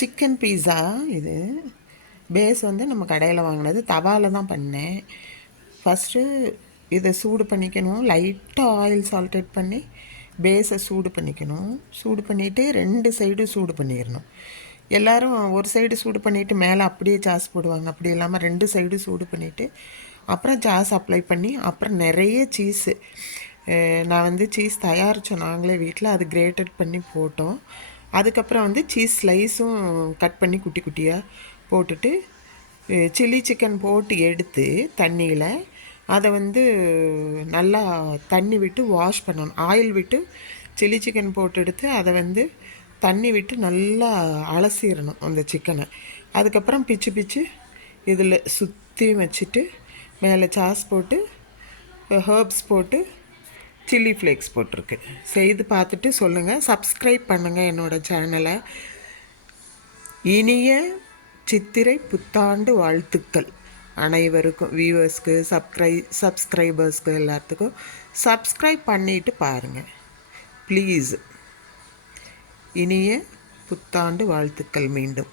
Chicken pizza இது. Base வந்து நம்ம கடையில் வாங்கினது, தவாவில் தான் பண்ணேன். ஃபஸ்ட்டு இதை சூடு பண்ணிக்கணும். லைட்டாக ஆயில் சால்டட் பண்ணி பேஸை சூடு பண்ணிக்கணும். சூடு பண்ணிவிட்டு 2 சைடும் சூடு பண்ணிடணும். எல்லோரும் ஒரு சைடு சூடு பண்ணிவிட்டு மேலே அப்படியே சாஸ் போடுவாங்க. அப்படி இல்லாமல் 2 சைடும் சூடு பண்ணிவிட்டு அப்புறம் சாஸ் அப்ளை பண்ணி அப்புறம் நிறைய சீஸு, நான் வந்து சீஸ் தயாரித்தோம் நாங்களே வீட்டில், அது கிரேட்டட் பண்ணி போட்டோம். அதுக்கப்புறம் வந்து சீஸ் ஸ்லைஸும் கட் பண்ணி குட்டி குட்டியாக போட்டுட்டு சில்லி சிக்கன் போட்டு எடுத்து தண்ணியில் அதை வந்து நல்லா தண்ணி விட்டு வாஷ் பண்ணணும். ஆயில் விட்டு சில்லி சிக்கன் போட்டு எடுத்து அதை வந்து தண்ணி விட்டு நல்லா அலசிடணும் அந்த சிக்கனை. அதுக்கப்புறம் பிச்சு பிச்சு இதில் சுற்றி வச்சுட்டு மேலே சாஸ் போட்டு ஹர்ப்ஸ் போட்டு சில்லி ஃப்ளேக்ஸ் போட்டிருக்கு. செய்து பார்த்துட்டு சொல்லுங்கள். சப்ஸ்கிரைப் பண்ணுங்கள் என்னோடய சேனலை. இனிய சித்திரை புத்தாண்டு வாழ்த்துக்கள் அனைவருக்கும், வியூவர்ஸ்க்கு, சப்ஸ்கிரைபர்ஸ்க்கு எல்லாத்துக்கும். சப்ஸ்கிரைப் பண்ணிவிட்டு பாருங்கள் ப்ளீஸ். இனிய புத்தாண்டு வாழ்த்துக்கள் மீண்டும்.